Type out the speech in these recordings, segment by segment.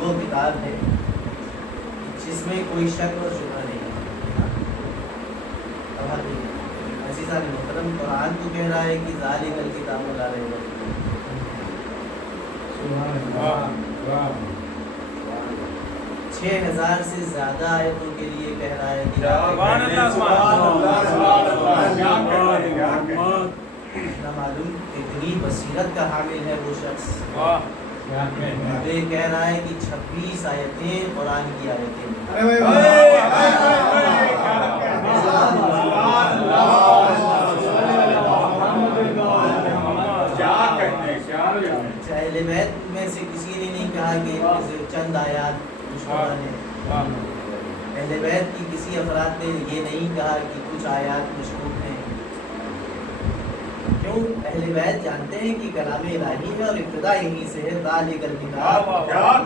وہ کتاب ہے جس میں کوئی شک اور شبہ نہیں عزیزان محترم، قرآن تو کہہ رہا ہے کہ ذالک الکتاب لا ریب فیہ، 6000 سے زیادہ آیتوں کے لیے کہہ رہا ہے کہ نہ معلوم کتنی بصیرت کا حامل ہے وہ شخص، یہ کہہ رہا ہے کہ 26 آیتیں قرآن کی آیتیں اہل بیت میں سے کسی نے نہیں کہا کہ چند آیات مشکوک ہیں، اہل بیت کی کسی افراد نے یہ نہیں کہا کہ کچھ آیات مشکوک ہیں، کیوں؟ اہل بیت جانتے ہیں کہ کلام الہی ہے اور ابتدا یہیں سے ہے، ذالک الکتاب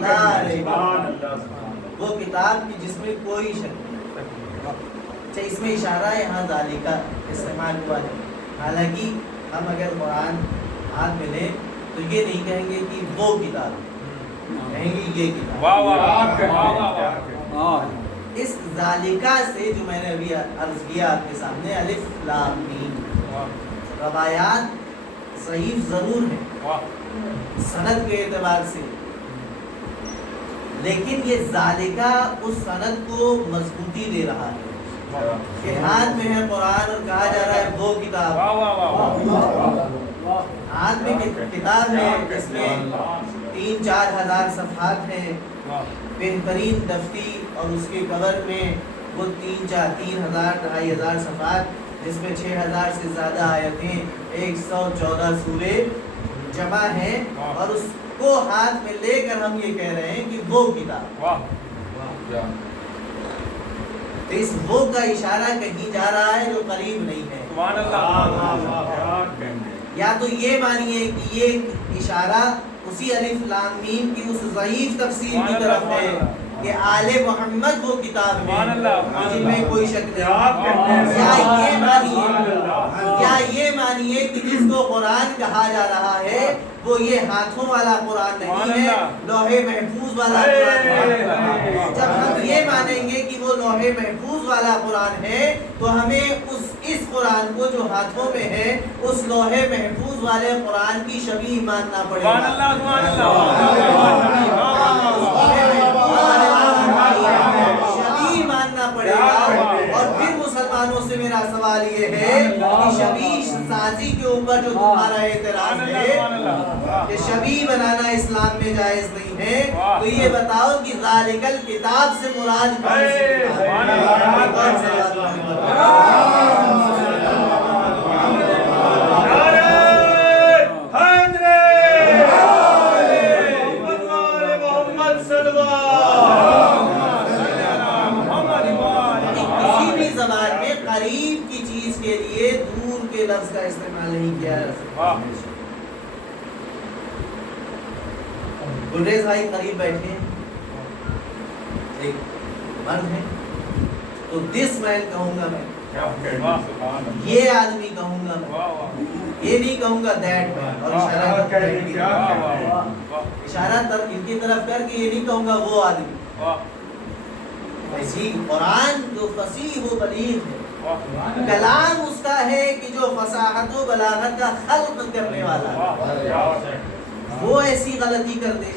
لا ریب فیہ، وہ کتاب کی جس میں کوئی شک نہیں۔ اچھا، اس میں اشارہ ہے، یہاں ذالک استعمال ہوا ہے، حالانکہ ہم اگر قرآن ہاتھ میں لیں تو یہ نہیں کہیں گے کہ وہ کتاب، کہیں گے یہ کتاب۔ اس ذالکہ سے جو میں نے ابھی عرض کیا آپ کے سامنے، الف لام میم، روایات ضعیف ضرور ہیں سند کے اعتبار سے، لیکن یہ ذالکہ اس سند کو مضبوطی دے رہا ہے کہ ہاتھ میں ہے قرآن اور کہا جا رہا ہے وہ کتاب، ہاتھ میں کتاب ہے جس میں 3-4 ہزار صفحات ہیں، بہترین دفتی، اور اس کے کور میں وہ 3,000-2,500 صفحات جس میں 6,000 سے زیادہ آیتیں، 114 سورے جمع ہیں، اور اس کو ہاتھ میں لے کر ہم یہ کہہ رہے ہیں کہ وہ کتاب۔ تو اس وہ کا اشارہ کہیں جا رہا ہے جو قریب نہیں ہے. سبحان اللہ. یا تو یہ مانیے کہ یہ اشارہ اسی الف لام میم کی اس ضعیف تفسیر کی طرف ہے کہ آل محمد وہ کتاب ہے جن میں کوئی شک نہیں. یا یہ مانیے کہ جس کو قرآن کہا جا رہا ہے وہ یہ ہاتھوں والا قرآن نہیں ہے, لوح محفوظ والا قرآن ہے. جب ہم یہ مانیں گے کہ وہ لوح محفوظ والا قرآن ہے تو ہمیں اس قرآن کو جو ہاتھوں میں ہے اس لوح محفوظ والے قرآن کی شبیہ ماننا پڑے گا. شبیہ ماننا پڑے گا. اور پھر مسلمانوں سے میرا سوال یہ ہے کہ شبیہ سازی کے اوپر جو تمہارا اعتراض ہے کہ شبیہ بنانا اسلام میں جائز نہیں ہے, تو یہ بتاؤ کہ ذالک الکتاب سے مراد کون سی کتاب قریب کی چیز کے لیے دور کے لفظ کا استعمال نہیں کیا ہے. گلریز بھائی قریب بیٹھے ہیں, ایک مرد ہے تو دس مین کہوں گا میں, یہ آدمی کہوں گا میں, یہ نہیں کہوں گا دیٹ مین. اور اشارہ ان کی طرف کر کے یہ نہیں کہوں گا وہ آدمی. ایسی قرآن جو فصیح و بلیغ ہے, کلام اس کا ہے کہ جو فصاحت و بلاغت کا خلق کرنے والا ہے, وہ ایسی غلطی کر دے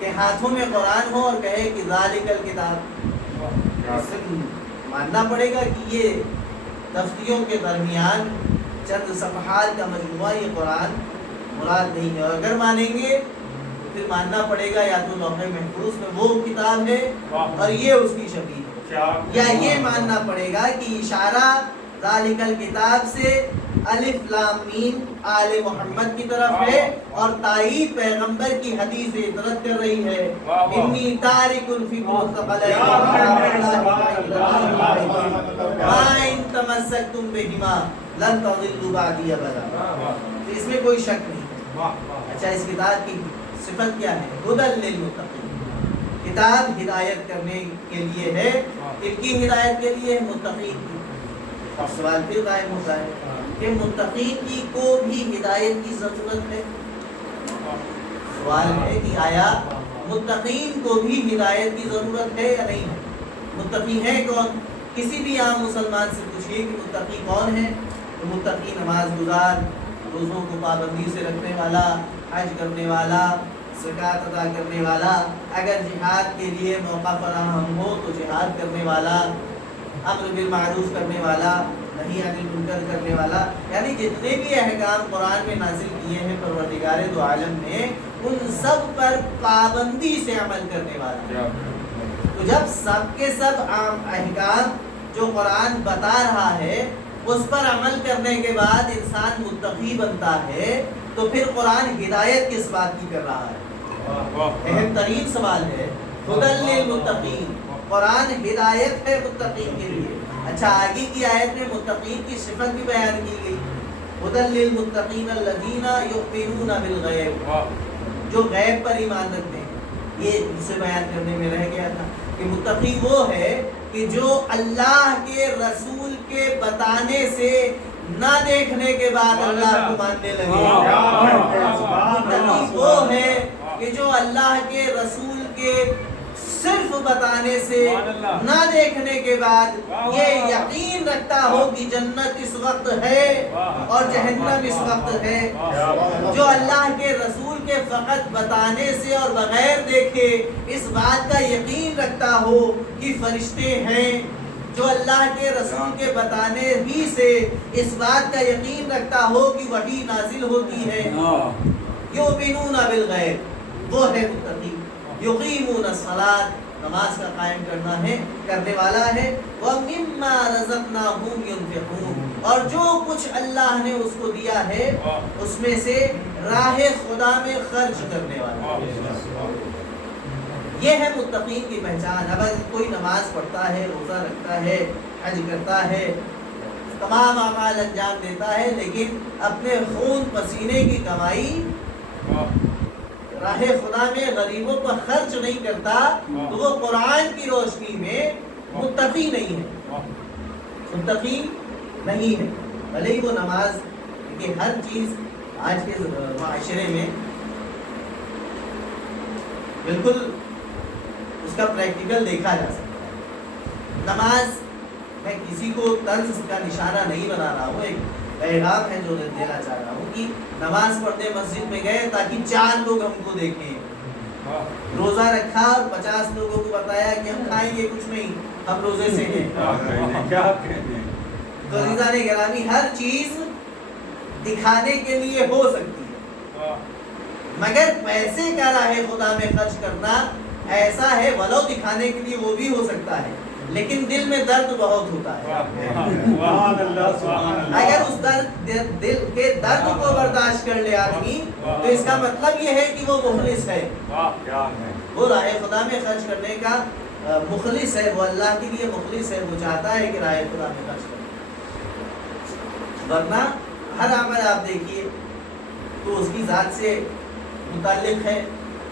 کہ ہاتھوں میں قرآن ہو اور کہے کہ ذالک الکتاب. ماننا پڑے گا کہ یہ تفتیوں کے درمیان چند صفحات کا مجموعہ یہ قرآن مراد نہیں ہے. اور اگر مانیں گے پھر ماننا پڑے گا یا تو لوح محفوظ میں وہ کتاب ہے اور یہ اس کی شبیہ ہے, یا یہ ماننا پڑے گا کہ اشارہ ذالک الکتاب سے الف لام میم آل محمد کی طرف ہے اور تائید پیغمبر کی حدیث عطرت کر رہی ہے. انی تارک فیکم ثقلین ما ان تمسکتم بہما لن تضلوا بعدی ابدا. اس میں کوئی شک نہیں. اچھا, اس کتاب کی صفت کیا ہے؟ ہدی للمتقین. کتاب ہدایت کرنے کے لیے ہے. ان کی ہدایت کے لیے متقین کی. اب سوال پھر قائم ہوتا ہے کہ متقین کی کو بھی ہدایت کی ضرورت ہے. سوال ہے کہ آیا متقین کو بھی ہدایت کی ضرورت ہے یا نہیں ہے؟ متقی ہے کون؟ کسی بھی عام مسلمان سے پوچھیے کہ متقی کون ہے, تو متقی نماز گزار, روزوں کو پابندی سے رکھنے والا, حج کرنے والا, زکات ادا کرنے والا, اگر جہاد کے لیے موقع فراہم ہو تو جہاد کرنے والا, امر بالمعروف کرنے والا, نہیں عن المنکر کرنے والا. یعنی جتنے بھی احکام قرآن میں نازل کیے ہیں پروردگار دو عالم نے, ان سب پر پابندی سے عمل کرنے والا. تو جب سب کے سب عام احکام جو قرآن بتا رہا ہے اس پر عمل کرنے کے بعد انسان متقی بنتا ہے, تو پھر قرآن ہدایت کس بات کی کر رہا ہے؟ اہم ترین سوال ہے. ہدی للمتقین, قرآن ہدایت ہے متقین کے لیے. اچھا, آگے کی آیت میں متقین کی صفت بھی بیان کی گئی. ہدی للمتقین الذین یؤمنون بالغیب, جو غیب پر ایمان رکھتے ہیں. یہ اسے بیان کرنے میں رہ گیا تھا کہ متقی وہ ہے کہ جو اللہ کے رسول کے بتانے سے نہ دیکھنے کے بعد اللہ کو ماننے لگے. متقی وہ ہے کہ جو اللہ کے رسول کے صرف بتانے سے نہ دیکھنے کے بعد یہ یقین رکھتا ہو کہ جنت اس وقت ہے اور جہنم اس وقت ہے. جو اللہ کے رسول کے فقط بتانے سے اور بغیر دیکھے اس بات کا یقین رکھتا ہو کہ فرشتے ہیں. جو اللہ کے رسول کے بتانے ہی سے اس بات کا یقین رکھتا ہو کہ وحی نازل ہوتی ہے. یؤمنون بالغیب, وہ ہے متقی. یقیمون الصلاۃ, نماز کا قائم کرنے والا ہے. وَمِمَّا رَزَقْنَاهُمْ يُنْفِقُونَ, اور جو کچھ اللہ نے اس کو دیا ہے اس میں سے راہ خدا میں خرچ کرنے والا. یہ ہے متقین کی پہچان. اب اگر کوئی نماز پڑھتا ہے، روزہ رکھتا ہے، حج کرتا ہے، تمام اعمال انجام دیتا ہے، لیکن اپنے خون پسینے کی کمائی راہ خدا میں غریبوں پر خرچ نہیں کرتا تو وہ قرآن کی روشنی میں متقی نہیں ہے، متقی نہیں ہے. بھلے ہی وہ نماز کہ ہر چیز آج کے معاشرے میں بالکل اس کا پریکٹیکل دیکھا جا سکتا ہے. نماز میں کسی کو طرز کا نشانہ نہیں بنا رہا ہوں، ایک پیغام ہے جو دینا چاہ رہا ہوں کہ نماز پڑھنے مسجد میں گئے تاکہ 4 لوگ ہم کو دیکھیں. روزہ رکھا اور 50 لوگوں کو بتایا کہ ہم کھائیں گے کچھ نہیں، ہم روزے سے ہیں. تو عزیزان گرامی، ہر چیز دکھانے کے لیے ہو سکتی ہے، مگر پیسے کا راہ خدا میں خرچ کرنا ایسا ہے ولو دکھانے کے لیے وہ بھی ہو سکتا ہے، لیکن دل میں درد بہت ہوتا ہے. اگر اس دل کے درد کو برداشت کر لے آدمی تو اس کا مطلب یہ ہے کہ وہ مخلص ہے، وہ راہ خدا میں خرچ کرنے کا مخلص ہے، وہ اللہ کے لیے مخلص ہے، وہ چاہتا ہے کہ راہ خدا میں خرچ کرے. ورنہ ہر عمل آپ دیکھیے تو اس کی ذات سے متعلق ہے.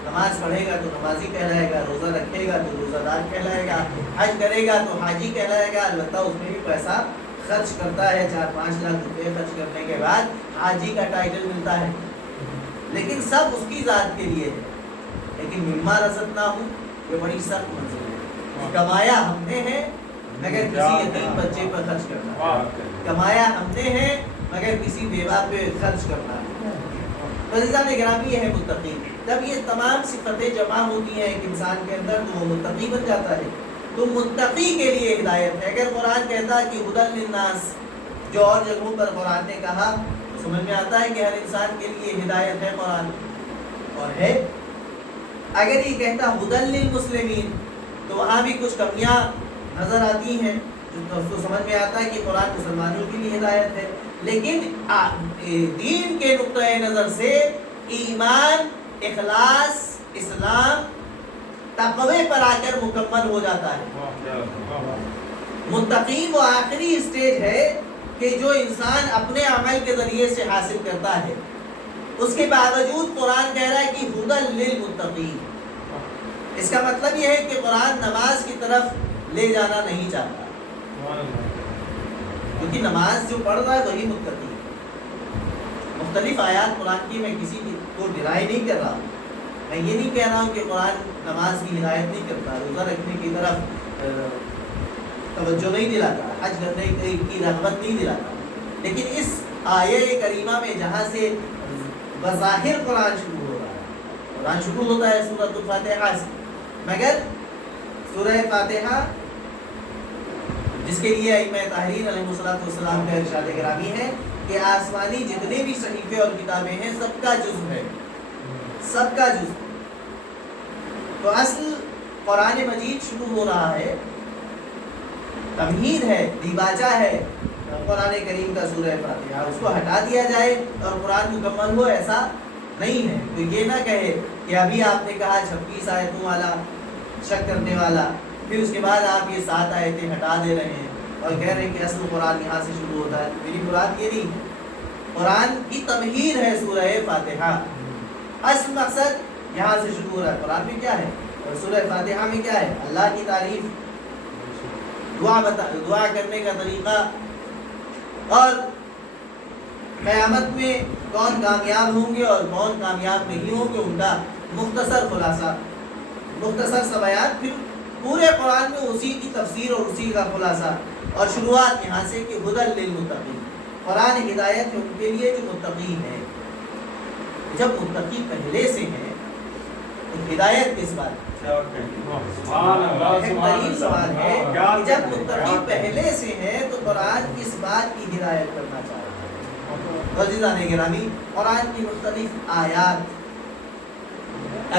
نماز پڑھے گا تو نمازی کہلائے گا، روزہ رکھے گا تو روزہ دار کہلائے گا، حج کرے گا تو حاجی کہلائے گا. البتہ اس میں بھی پیسہ خرچ کرتا ہے، 4-5 لاکھ روپے خرچ کرنے کے بعد حاجی کا ٹائٹل ملتا ہے، لیکن سب اس کی ذات کے لیے ہے. لیکن مما رزقنا ہوں یہ بڑی سخت منزل ہے. کمایا ہم نے ہے مگر کسی یتیم بچے پر خرچ کرنا ہے، کمایا ہم نے ہے مگر کسی بیوہ پہ خرچ کرنا ہے. عزیزان گرامی، یہ ہے متقی. جب یہ تمام صفتیں جمع ہوتی ہیں ایک انسان کے اندر تو وہ متقی بن جاتا ہے. تو متقی کے لیے ہدایت ہے. اگر قرآن کہتا ہے کہ ہدی للناس، جو اور جگہوں پر قرآن نے کہا تو سمجھ میں آتا ہے کہ ہر انسان کے لیے ہدایت ہے قرآن، اور ہے. اگر یہ کہتا ہدی للمسلمین تو وہاں بھی کچھ کمیاں نظر آتی ہیں، تو سمجھ میں آتا ہے کہ قرآن مسلمانوں کے لیے ہدایت ہے. لیکن دین کے نقطۂ نظر سے ایمان، اخلاص، اسلام، تقوی پر آ کر مکمل ہو جاتا ہے. متقی وہ آخری اسٹیج ہے کہ جو انسان اپنے عمل کے ذریعے سے حاصل کرتا ہے. اس کے باوجود قرآن کہہ رہا ہے کہ ہدی للمتقین. اس کا مطلب یہ ہے کہ قرآن نماز کی طرف لے جانا نہیں چاہتا، کیونکہ نماز جو پڑھ رہا ہے وہی متقی ہے. مختلف آیات قرآن کی میں کسی کو ڈرائی نہیں کر رہا ہوں. میں یہ نہیں کہہ رہا ہوں کہ قرآن نماز کی ہدایت نہیں کرتا، روزہ رکھنے کی طرف توجہ نہیں دلاتا، حج کرنے کی رغبت نہیں دلاتا. لیکن اس آیہ کریمہ میں جہاں سے بظاہر قرآن شروع ہو رہا ہے، قرآن شروع ہوتا ہے سورۃ الفاتحہ سے، مگر سورہ فاتحہ جس کے لیے ائمہ طاہرین علیہ السلام کا ارشاد گرامی ہے کہ آسمانی جتنے بھی صحیفے اور کتابیں ہیں سب کا جزو ہے، سب کا جزو. تو اصل قرآن مجید شروع ہو رہا ہے، تمہید ہے، دیباچہ ہے قرآن کریم کا سورہ فاتحہ. اس کو ہٹا دیا جائے اور قرآن مکمل ہو ایسا نہیں ہے. تو یہ نہ کہے کہ ابھی آپ نے کہا 26 آیتوں والا شک کرنے والا، پھر اس کے بعد آپ یہ 7 آیتیں ہٹا دے رہے ہیں اور کہہ رہے ہیں کہ اصل قرآن یہاں سے شروع ہوتا ہے. میری مراد یہ نہیں، قرآن کی تمہید ہے سورہ فاتحہ. اصل مقصد یہاں سے شروع ہو رہا ہے. قرآن میں کیا ہے اور سورہ فاتحہ میں کیا ہے؟ اللہ کی تعریف، دعا کرنے کا طریقہ، اور قیامت میں کون کامیاب ہوں گے اور کون کامیاب نہیں ہوں گے ان کا مختصر خلاصہ، مختصر سا بیان. پھر پورے قرآن میں اسی کی تفسیر اور اسی کا خلاصہ، اور شروعات یہاں سے کہ ہدی للمتقین. قرآن ہدایت ہے ان کے لیے جو متقی ہیں. جب متقی پہلے سے ہیں تو ہدایت کس بات؟ بہترین سوال ہے کہ جب متقی پہلے سے ہیں تو قرآن کس بات کی ہدایت کرنا چاہ رہا ہے؟ عزیزان گرامی، قرآن کی مختلف آیات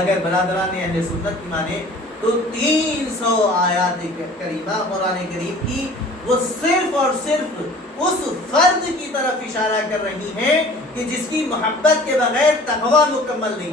اگر برادران اہل سنت کی مانے تو 300 آیات کریمہ قرآن کریم کی وہ صرف اور صرف اس فرد کی طرف اشارہ کر رہی ہیں کہ جس کی محبت کے بغیر تقویٰ مکمل نہیں.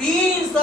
300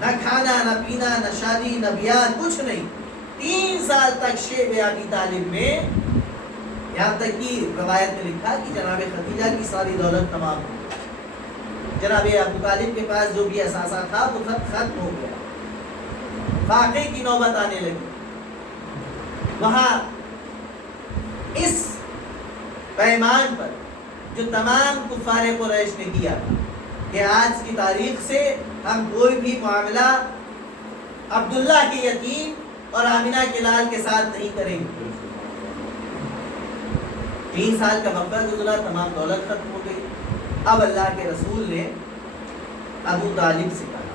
نہ کھانا نہ پینا نہ شادی نہ بیاہ کچھ نہیں. 3 سال تک شیب ابی طالب میں، یہاں تک کہ روایت میں لکھا کہ جناب خدیجہ کی ساری دولت تمام ہو، جناب ابو طالب کے پاس جو بھی اثاثہ تھا وہ سب ختم ہو گیا، فاقے کی نوبت آنے لگی. وہاں اس پیمان پر جو تمام کفار قریش نے کیا کہ آج کی تاریخ سے ہم کوئی بھی معاملہ عبداللہ کے یتیم اور آمنہ کے لال کے ساتھ نہیں کریں گے. 3 سال کا وقفہ گزرا، تمام دولت ختم ہو گئی. اب اللہ کے رسول نے ابو طالب سے کہا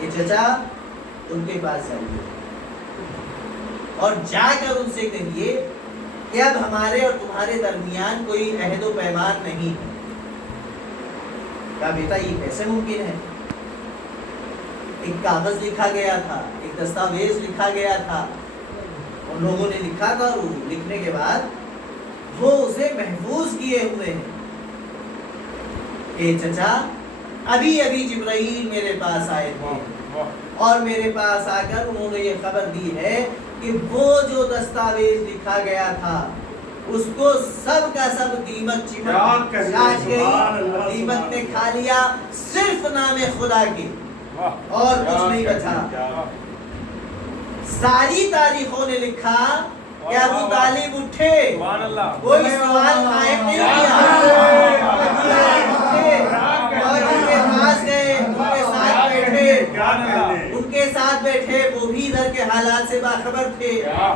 کہ چچا ان کے پاس جائیے اور جا کر ان سے کہیے کہ اب ہمارے اور تمہارے درمیان کوئی عہد و پیمان نہیں ہے. کہا بیٹا یہ کیسے ممکن ہے؟ ایک کاغذ لکھا گیا تھا، ایک دستاویز لکھا گیا تھا، ان لوگوں نے لکھا تھا اور لکھنے کے بعد وہ اسے محفوظ کیے ہوئے ہیں کہ چچا ابھی ابھی جبرائیل میرے پاس آئے تھے اور میرے پاس آ کر انہوں نے یہ خبر دی ہے کہ وہ جو دستاویز لکھا گیا تھا اس کو سب کا سب دیمک چمٹ گئی، دیمک نے کھا لیا، صرف نام خدا کے اور کچھ نہیں بچا. ساری تاریخوں نے لکھا کہ ابو طالب اٹھے، کوئی سوال قائم نہیں کیا، ابو طالب اٹھے اور ان کے پاس گئے، ان کے ساتھ بیٹھے، وہ بھی ادھر کے حالات سے باخبر تھے.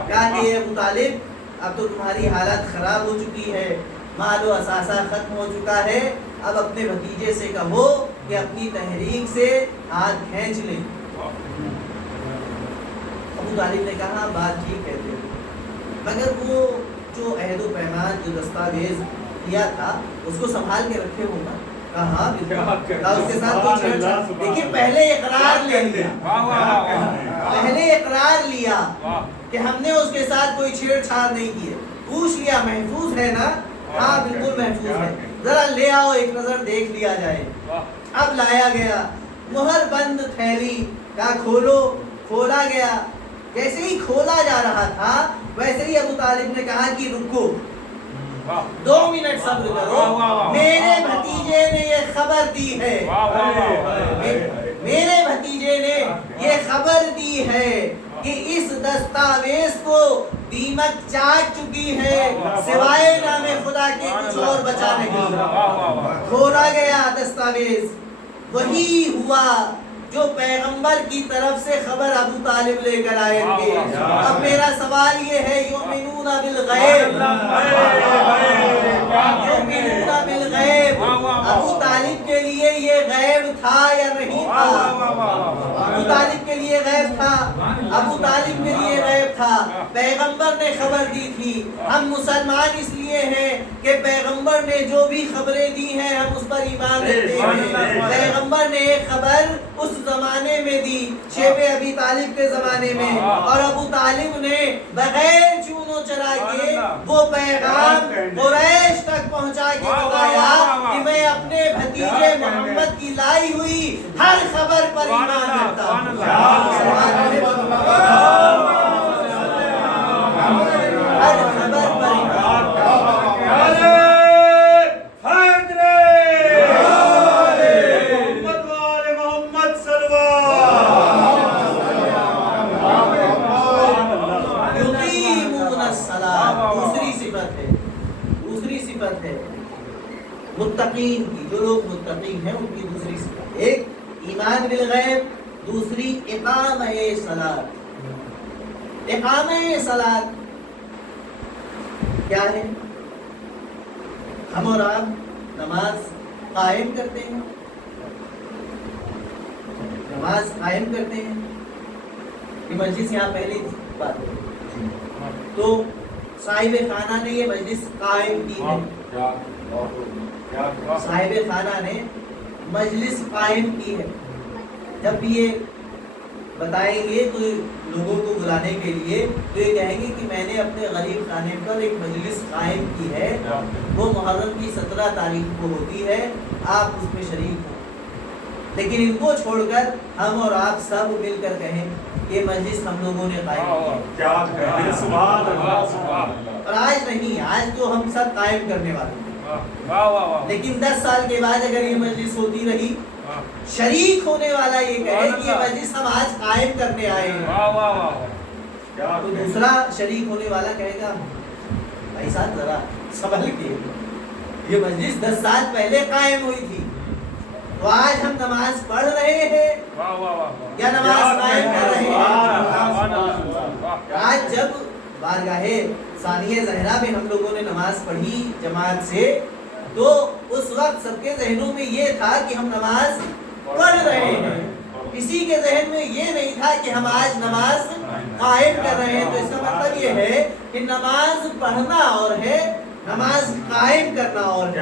کہا کہ ابو طالب اب تو تمہاری حالت خراب ہو چکی ہے، مال و اثاثہ ختم ہو چکا ہے، اب اپنے بھتیجے سے کہو کہ اپنی تحریک سے ہاتھ کھینچ لیں. ابو طالب نے کہا بات ٹھیک کہتے ہو، مگر وہ جو عہد و پیمان جو دستاویز دیا تھا اس کو سنبھال کے رکھے ہو نا؟ کہا ہاں بالکل. اس کے ساتھ کوئی چھیڑ چھاڑ، دیکھیے پہلے اقرار لے لیا، پہلے اقرار لیا کہ ہم نے اس کے ساتھ کوئی چھیڑ چھاڑ نہیں کی ہے. پوچھ لیا محفوظ ہے نا؟ ہاں بالکل محفوظ ہے، ذرا لے آؤ ایک نظر دیکھ لیا جائے. اب لایا گیا، مہر بند تھیلی کا کھولو، کھولا گیا. جیسے ہی کھولا جا رہا تھا ویسے ہی ابو طالب نے کہا کہ رکو، 2 منٹ صبر کرو، میرے بھتیجے نے یہ خبر دی ہے، میرے بھتیجے نے یہ خبر دی ہے کہ اس دستاویز کو دیمک چاٹ چکی ہے، سوائے نام خدا کے کچھ اور بچا نہیں. کھولا گیا دستاویز، وہی ہوا جو پیغمبر کی طرف سے خبر ابو طالب لے کر آئے تھے. اب میرا سوال یہ ہے، یؤمنون بالغیب، یؤمنون بالغیب، ابو طالب کے لیے یہ غیب تھا یا نہیں تھا؟ ابو طالب کے لیے غیب تھا، ابو طالب کے لیے غیب تھا. پیغمبر نے خبر دی تھی. ہم مسلمان اس لیے ہیں کہ پیغمبر نے جو بھی خبریں دی ہیں ہم اس پر ایمان رکھتے ہیں. پیغمبر نے ایک خبر اس زمانے میں دی، شیب ابی طالب کے زمانے میں، اور ابو طالب نے بغیر چونو چرا کے وہ پیغام قریش تک پہنچا کے بتایا کہ میں اپنے بھتیجے محمد کی لائی ہوئی ہر خبر پر ایمان رکھتا ہوں. ہر خبر پر ایمان متقین کی، جو لوگ متقین ہیں ان کی دوسری صفت، ایک ایمان بالغیب، دوسری اقامہ صلاۃ. اقامہ صلاۃ کیا ہے؟ ہم اور آپ نماز قائم کرتے ہیں، نماز قائم کرتے ہیں. یہ مجلس یہاں پہلی بات ہے تو صاحب خانہ نے یہ مجلس قائم کی ہے، صاحب خانہ نے مجلس قائم کی ہے. جب بھی یہ بتائیں گے تو لوگوں کو بلانے کے لیے تو یہ کہیں گے کہ میں نے اپنے غریب خانے پر ایک مجلس قائم کی ہے، وہ محرم کی 17 تاریخ کو ہوتی ہے، آپ اس میں شریک ہوں. لیکن ان کو چھوڑ کر ہم اور آپ سب مل کر کہیں یہ مجلس ہم لوگوں نے قائم کی، اور آج نہیں، آج تو ہم سب قائم کرنے والے ہیں، لیکن 10 سال کے بعد اگر یہ مجلس ہوتی رہی، شریک ہونے والا یہ کہے کہ یہ مجلس ہم آج قائم کرنے آئے ہیں، تو دوسرا شریک ہونے والا کہے گا بھائی صاحب ذرا سنبھل کے، یہ مجلس 10 سال پہلے قائم ہوئی تھی، تو آج ہم نماز پڑھ رہے ہیں یا نماز قائم کر رہے ہیں؟ آج جب بارگاہ ثانیہ زہرا میں ہم لوگوں نے نماز پڑھی جماعت سے، تو اس وقت سب کے ذہنوں میں یہ تھا کہ ہم نماز پڑھ رہے ہیں، کسی کے ذہن میں یہ نہیں تھا کہ ہم آج نماز قائم کر رہے ہیں۔ تو اس کا مطلب یہ ہے کہ نماز پڑھنا اور ہے، نماز قائم کرنا اور ہے۔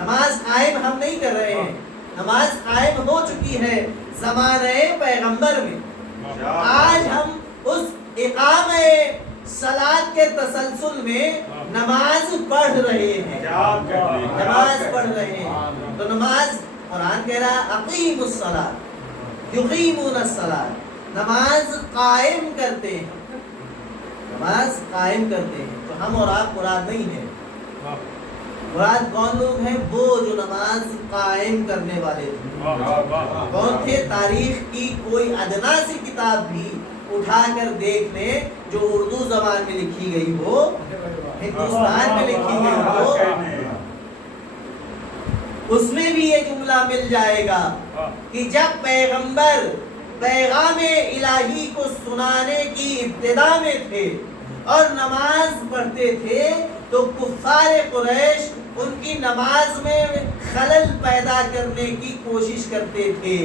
نماز قائم ہم نہیں کر رہے ہیں، نماز قائم ہو چکی ہے زمانہ پیغمبر میں، آج ہم اس اقامہ صلاۃ کے تسلسل میں نماز پڑھ رہے ہیں، نماز پڑھ رہے ہیں۔ تو نماز، قرآن کہہ رہا ہے اقیموا الصلاۃ یقیمون الصلاۃ، نماز قائم کرتے ہیں، نماز قائم کرتے ہیں۔ تو ہم اور آپ مراد نہیں ہیں، مراد کون لوگ ہیں؟ وہ جو نماز قائم کرنے والے تھے۔ کون تھے؟ تاریخ کی کوئی ادنا سی کتاب بھی اٹھا کر دیکھ لیں جو اردو زبان میں لکھی گئی ہو، ہندوستان میں لکھی گئی ہو، اس میں بھی یہ جملہ مل جائے گا کہ جب پیغمبر پیغام الہی کو سنانے کی ابتدا میں تھے اور نماز پڑھتے تھے تو کفار قریش ان کی نماز میں خلل پیدا کرنے کی کوشش کرتے تھے،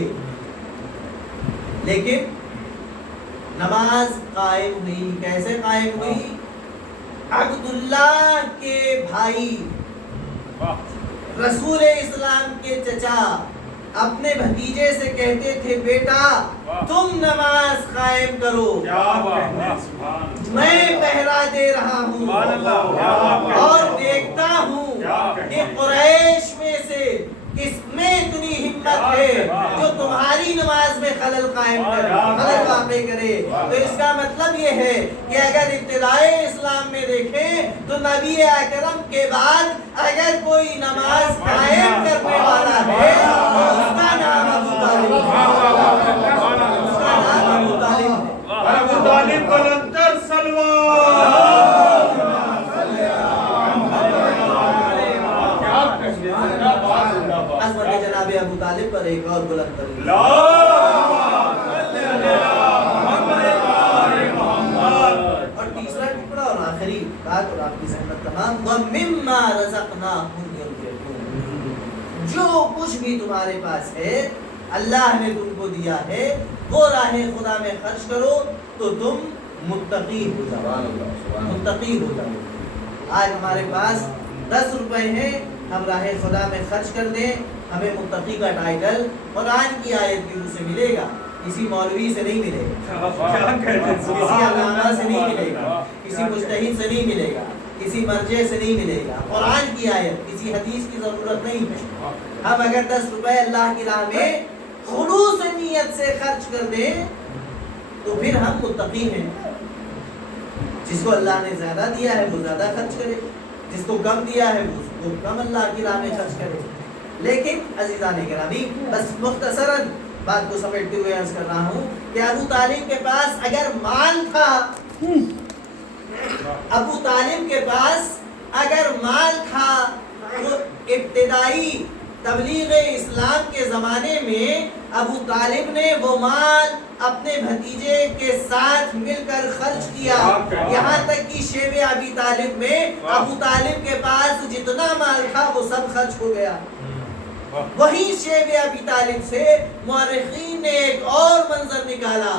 لیکن نماز قائم ہوئی۔ کیسے قائم ہوئی؟ عبداللہ کے بھائی، رسول اسلام کے چچا اپنے بھتیجے سے کہتے تھے بیٹا تم نماز قائم کرو، میں پہرا دے رہا ہوں اور دیکھتا ہوں کہ قریش میں سے کس میں اتنی ہمت ہے جو تمہاری نماز میں خلل قائم کرے، خلل واقع کرے۔ تو اس کا مطلب یہ ہے کہ اگر ابتدائے اسلام میں دیکھیں تو نبی اکرم کے بعد اگر کوئی نماز قائم کرنے والا ہے تو اس کا نام ابو طالب ہے، اس کا نام ابو طالب ہے۔ ابو طالب بلندر سلوان، عظمت جناب ابو طالب پر ایک اور بلند ترین اور تیسرا ٹکڑا اور آخری بات اور آپ کی زحمت تمام، وَمِمَّا رَزَقْنَاهُمْ يُنْفِقُونَ، جو کچھ بھی تمہارے پاس ہے اللہ نے تم کو دیا ہے وہ راہ خدا میں خرچ کرو تو تم متقی ہو جاؤ، متقی ہو جاؤ۔ آج ہمارے پاس 10 روپے ہیں، ہم راہ خدا میں خرچ کر دیں، ہمیں متقی کا ٹائٹل قرآن کی آیت کی روح سے ملے گا، کسی مولوی سے نہیں ملے گا، کسی علامہ سے نہیں ملے گا، کسی مجتہد سے نہیں ملے گا، کسی مرجع سے نہیں ملے گا، قرآن کی آیت، کسی حدیث کی ضرورت نہیں ہے۔ ہم اگر 10 روپے اللہ کی راہ میں خلوص نیت سے خرچ کر دیں تو پھر ہم متقی ہیں۔ جس کو اللہ نے زیادہ دیا ہے وہ زیادہ خرچ کرے، جس کو کم دیا ہے وہ کم اللہ کی راہ میں خرچ کرے۔ لیکن عزیزان گرامی، بس مختصراً بات کو سمیٹتے ہوئے عرض کر رہا ہوں کہ ابو طالب کے پاس اگر مال تھا، ابو طالب کے پاس اگر مال تھا تو ابتدائی تبلیغ اسلام کے زمانے میں ابو طالب نے وہ مال اپنے بھتیجے کے ساتھ مل کر خرچ کیا، یہاں تک کہ شیب ابی طالب میں ابو طالب کے پاس جتنا مال تھا وہ سب خرچ ہو گیا۔ وہی شیب ابی طالب سے مورخین نے ایک اور منظر نکالا،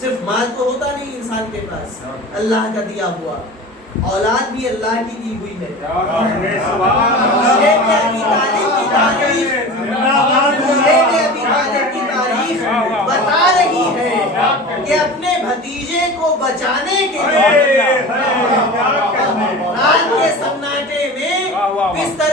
صرف مال تو ہوتا نہیں انسان کے پاس، اللہ کا دیا ہوا اولاد بھی اللہ کی دی ہوئی ہے۔ شیب ابی طالب کی تاریخ، شیب ابی طالب کی تاریخ بتا رہی ہے کہ اپنے بھتیجے کو بچانے کے لیے رات کے سناٹے میں بستر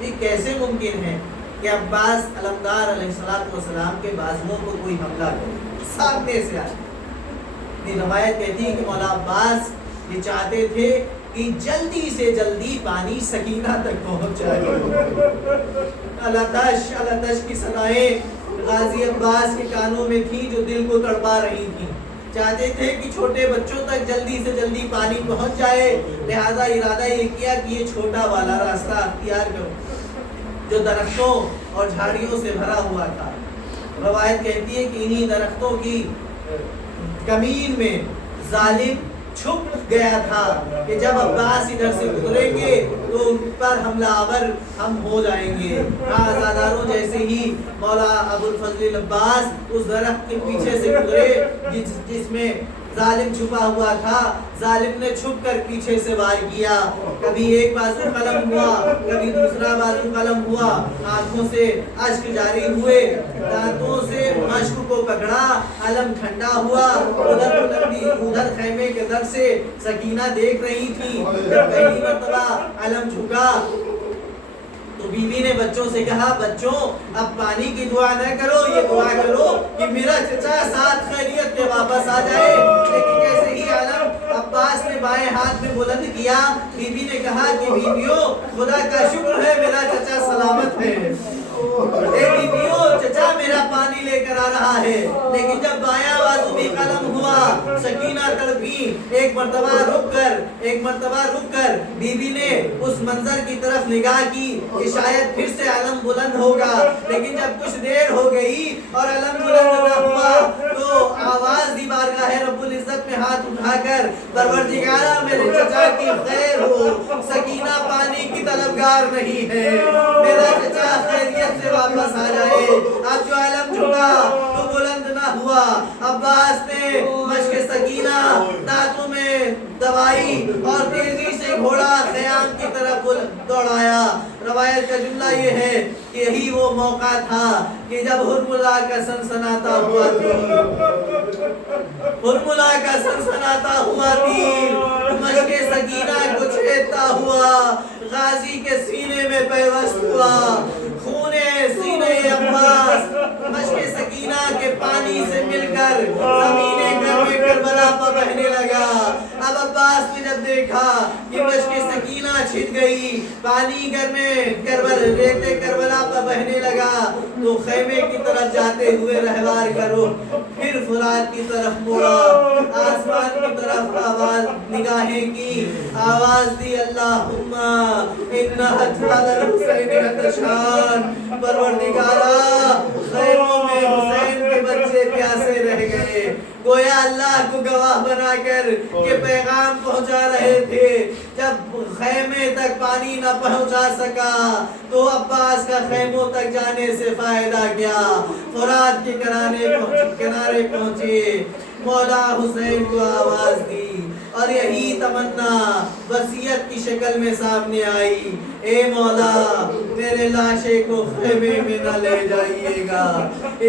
یہ کیسے ممکن ہے کہ عباس علمدار علیہ السلام کے بازوؤں کو کوئی حملہ کرے سامنے سے آئے؟ یہ روایت کہتی ہے کہ مولا عباس یہ چاہتے تھے کہ جلدی سے جلدی پانی سکینہ تک پہنچ جائے۔ الاتش کی صدائیں غازی عباس کے کانوں میں تھی جو دل کو تڑپا رہی تھی۔ چاہتے تھے کہ چھوٹے بچوں تک جلدی سے جلدی پانی پہنچ جائے، لہذا ارادہ یہ کیا کہ یہ چھوٹا والا راستہ اختیار کرو جو درختوں اور جھاڑیوں سے بھرا ہوا تھا۔ روایت کہتی ہے کہ انہی درختوں کی کمین میں ظالم چھپ گیا تھا کہ جب عباس ادھر سے گزریں گے تو ان پر حملہ آور ہم ہو جائیں گے۔ آزاداروں جیسے ہی مولا ابو الفضل عباس اس درخت کے پیچھے سے گزرے جس میں ظالم چھپا ہوا تھا، ظالم نے چھپ کر پیچھے سے وار کیا، کبھی ایک بازو قلم ہوا، کبھی دوسرا بازو قلم ہوا، آنکھوں سے اشک جاری ہوئے، دانتوں سے مشک کو پکڑا، علم ٹھنڈا ہوا۔ ادھر خیمے کے در سے سکینہ دیکھ رہی تھی، جب پہلی مرتبہ علم جھکا تو بیوی نے بچوں سے کہا، بچوں اب پانی کی دعا نہ کرو، یہ دعا کرو کہ میرا چچا ساتھ خیریت کے واپس آ جائے۔ لیکن جیسے ہی علم عباس نے بائیں ہاتھ میں بلند کیا، بیوی نے کہا کہ بیویوں خدا کا شکر ہے میرا چچا سلامت ہے، اے بیویوں چچا میرا پانی لے کر آ رہا ہے۔ لیکن جب بایاں بازو بھی قلم ہوا، سکینہ تڑپی، ایک مرتبہ رک کر بیوی نے اس منظر کی طرف نگاہ کی کہ شاید پھر سے علم بلند ہوگا۔ لیکن جب کچھ دیر ہو گئی اور علم بلند نہ ہوا تو آواز دی بارگاہ رب العزت میں ہاتھ اٹھا کر، پروردگارا میرے چچا کی خیر ہو، سکینہ پانی کی طلبگار نہیں ہے، میرا چچا خیریت سے واپس آ جائے۔ اب جو علم جھکا تو بلند نہ ہوا۔ عباس نے مشق سکینہ دانتوں میں دوائی اور تیزی سے گھوڑا خیام کی طرف دوڑایا۔ روایت کا جملہ یہ ہے کہ یہی وہ موقع تھا کہ جب ہرملا کا سنسناتا ہوا تیر مشق سکینہ کو چھیدتا ہوا غازی کے سینے میں پیوست ہوا۔ خون سینے عباس مشق سکینہ کے پانی سے مل کر زمین گرم کربلا پر بہنے لگا۔ اب عباس نے جب دیکھا کہ مشق سکینہ چھٹ گئی، پانی ریت کربلا پر بہنے لگا تو خیمے کی طرف جاتے ہوئے رہوار کا رخ پھر فرات کی طرف موڑا، آسمان کی طرف آواز نگاہیں کی، آواز دی اللہم ان اطفال الحسین عطشان، پروردگارا خیموں میں حسین کے بچے پیاسے رہ گئے۔ گویا اللہ کو گواہ بنا کر کہ پیغام پہنچا رہے تھے، جب خیمے تک پانی نہ پہنچا سکا تو عباس کا خیموں تک جانے سے فائدہ کیا؟ فرات کے کنارے پہنچے، مولا حسین کو آواز دی اور یہی تمنا وصیت کی شکل میں سامنے آئی، اے مولا میرے لاشے کو خیمے میں نہ لے جائیے گا،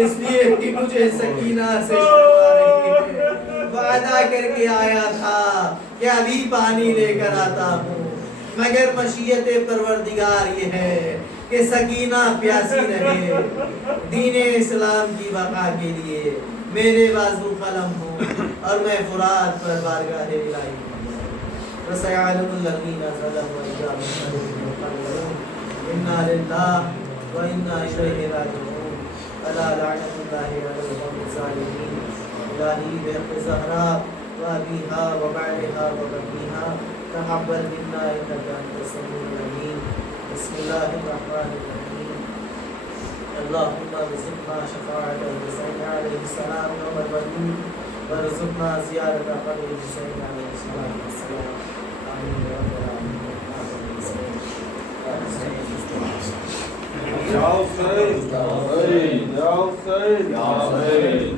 اس لیے کہ مجھے سکینہ سے شکوا رہی ہے، وعدہ کر کے آیا تھا کہ ابھی پانی لے کر آتا ہوں، مگر مشیت پروردگار یہ ہے کہ سکینہ پیاسی رہے، دین اسلام کی بقا کے لیے میرے بازو قلم ہوں اور میں فرات پر بارگاہ الہی وسيعلم الذين ظلموا إذا هم ينقلبون إنا لله وإنا إليه راجعون ألا لعنة الله على القوم الظالمين إلهي بحق الزهراء وأبيها وبعلها وبنيها تقبل منا إنك أنت السميع العليم بسم الله الرحمن الرحيم اللهم ارزقنا شفاعة الحسين عليه السلام يوم الوجود وارزقنا زيارة قبر الحسين عليه الصلاة والسلام آمين يا رب العالمين Ya Hüseyin, ya Hüseyin, ya Hüseyin, ya Hüseyin.